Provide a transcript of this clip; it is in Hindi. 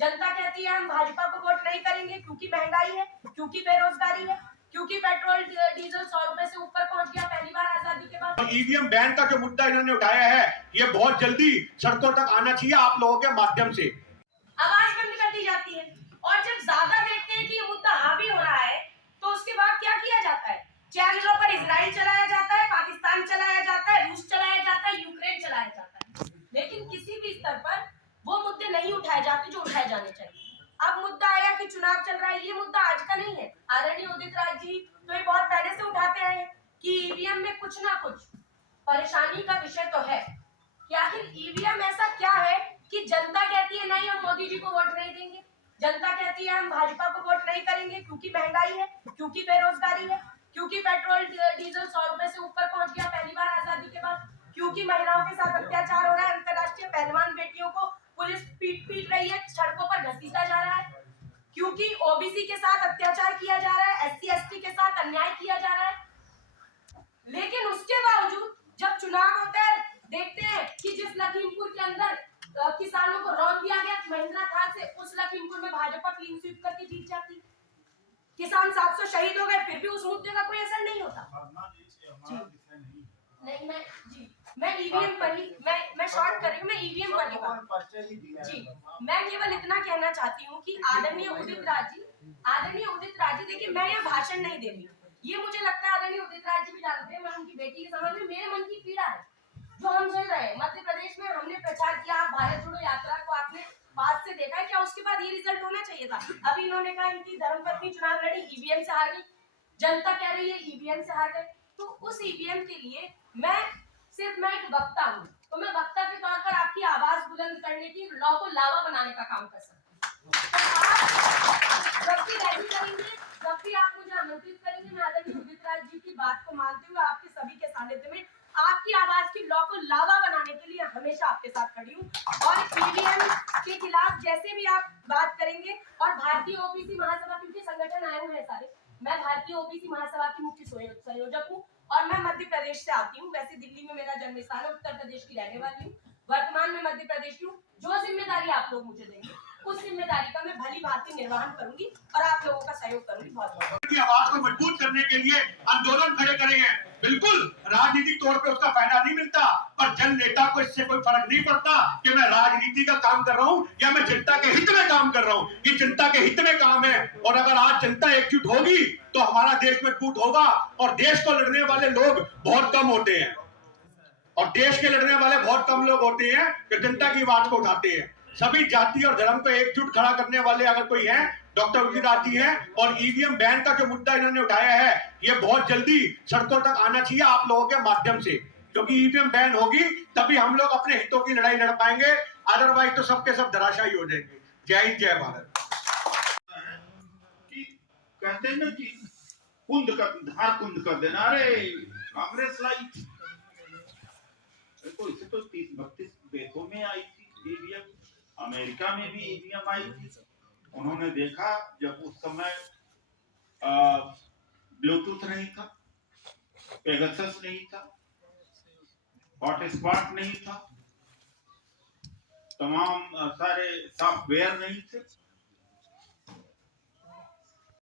जनता कहती है हम भाजपा को वोट नहीं करेंगे क्योंकि महंगाई है, क्योंकि बेरोजगारी है, क्योंकि पेट्रोल डीजल 100 रुपए से ऊपर पहुंच गया पहली बार आजादी के बाद। ईवीएम बैन का जो मुद्दा इन्होंने उठाया है, ये बहुत जल्दी सड़कों तक आना चाहिए आप लोगों के माध्यम से। आवाज बंद कर दी जाती है और जब ज्यादा देखते हैं कि ये मुद्दा हावी हो रहा है तो उसके बाद क्या किया जाता है? चैनलों पर इजराइल चलाया जाता है, पाकिस्तान चलाया जाता है, रूस चलाया जाता है, यूक्रेन चलाया जाता है, लेकिन किसी भी स्तर पर वो मुद्दे नहीं उठाए जाते जो उठाए जाने चाहिए। अब मुद्दा आया कि चुनाव चल रहा है, ये मुद्दा आज का नहीं है। आदरणीय उदित राज जी तो ये बहुत पहले से उठाते आए कि ईवीएम में कुछ ना कुछ परेशानी का विषय तो है कि आखिर ईवीएम ऐसा क्या है कि जनता कहती है नहीं हम मोदी जी को वोट नहीं देंगे, जनता कहती है हम भाजपा को वोट नहीं करेंगे क्योंकि महंगाई है, क्योंकि बेरोजगारी है, क्योंकि पेट्रोल डीजल 100 रुपए से ऊपर पहुंच गया पहली बार आजादी के बाद, क्योंकि महिलाओं के साथ अत्याचार हो रहा है, अंतरराष्ट्रीय पहलवान बेटियों को पुलिस पीट रही है, सड़कों पर घसीटा जा रहा है, क्योंकि ओबीसी के साथ अत्याचार किया जा रहा है, एससी एसटी के साथ अन्याय किया जा रहा है। लेकिन उसके बावजूद जब चुनाव होता है देखते हैं कि जिस लखीमपुर के अंदर किसानों को रौंद दिया गया महिंद्रा थार से, उस लखीमपुर में भाजपा क्लीन स्वीप करके जीत जाती। किसान 700 शहीद हो गए फिर भी उस मुद्दे का कोई असर नहीं होता। नहीं मैं ईवीएम पर ही मैं शॉर्ट कर रही हूँ, मैं ईवीएम पर ही जी मैं केवल इतना कहना चाहती हूँ कि आदरणीय उदित राज जी देखिए मैं यहाँ भाषण नहीं दे रही हूँ, ये मुझे लगता है आदरणीय उदित राज जी भी जानते हैं, मैं उनकी बेटी के समान में मेरे मन की पीड़ा है जो हम झेल रहे हैं। मध्य प्रदेश में हमने प्रचार किया, भारत जोड़ो यात्रा को आपने पास से देखा है, क्या उसके बाद ये रिजल्ट होना चाहिए था? अभी इन्होंने कहा इनकी धर्मपत्नी चुनाव लड़ी, ईवीएम से हार गई, जनता कह रही है ईवीएम से हार गए, तो उस ईवीएम के लिए मैं एक वक्ता हूँ, तो मैं वक्ता के तौर पर आपकी आवाज बुलंद करने की, लॉ को लावा बनाने का काम कर सकती हूँ। जब भी रैली करेंगे, जब भी आप मुझे आमंत्रित करेंगे, मैं आदरणीय उदित राज जी की बात को मानते हुए आपके सभी के सानिध्य में आपकी आवाज की लॉ को लावा बनाने के लिए हमेशा आपके साथ खड़ी हूँ। और ईवीएम के खिलाफ जैसे भी आप बात करेंगे, और भारतीय ओबीसी महासभा, क्योंकि संगठन आए हुए हैं सारे, मैं भारतीय ओबीसी महासभा की मुख्य संयोजक हूँ और मैं मध्य प्रदेश से आती हूँ। वैसे दिल्ली में मेरा जन्म स्थान है, उत्तर प्रदेश की रहने वाली हूँ, वर्तमान में मध्य प्रदेश की हूँ। जो जिम्मेदारी आप लोग मुझे देंगे उस जिम्मेदारी का मैं भली भांति निर्वहन करूंगी और आप लोगों का सहयोग करूंगी। बहुत बहुत आवाज को मजबूत करने के लिए आंदोलन खड़े करेंगे। बिल्कुल राजनीतिक तौर पे उसका फायदा नहीं मिलता, पर जन नेता को इससे कोई फर्क नहीं पड़ता कि मैं राजनीति का काम कर रहा हूँ या मैं जनता के हित में काम कर रहा हूँ। ये जनता के हित में काम है और अगर आज जनता एकजुट होगी तो हमारा देश मजबूत होगा। और देश को लड़ने वाले लोग बहुत कम होते हैं और देश के लड़ने वाले बहुत कम लोग होते हैं जो जनता की आवाज को उठाते हैं। सभी जाति और धर्म को एकजुट खड़ा करने वाले अगर कोई है, डॉक्टर उदित राज जी हैं। और ईवीएम बैन का जो मुद्दा इन्होंने उठाया है, ये बहुत जल्दी सड़कों तक आना चाहिए आप लोगों के माध्यम से, क्योंकि ईवीएम बैन होगी तभी हम लोग अपने हितों की लड़ाई लड़ पाएंगे, अदरवाइज तो सबके सब धराशायी हो जाएंगे। जय हिंद, जय भारत। कहते हैं ना कि कुंद का धार कुंद कर देना, अरे कांग्रेस लाई तो इसे तो 30-32 देशों में आई थी ईवीएम, अमेरिका में भी ईवीएम आई थी। उन्होंने देखा जब उस समय ब्लूटूथ नहीं था, पेगासस नहीं था, हॉटस्पॉट नहीं था, तमाम सारे सॉफ्टवेयर नहीं थे,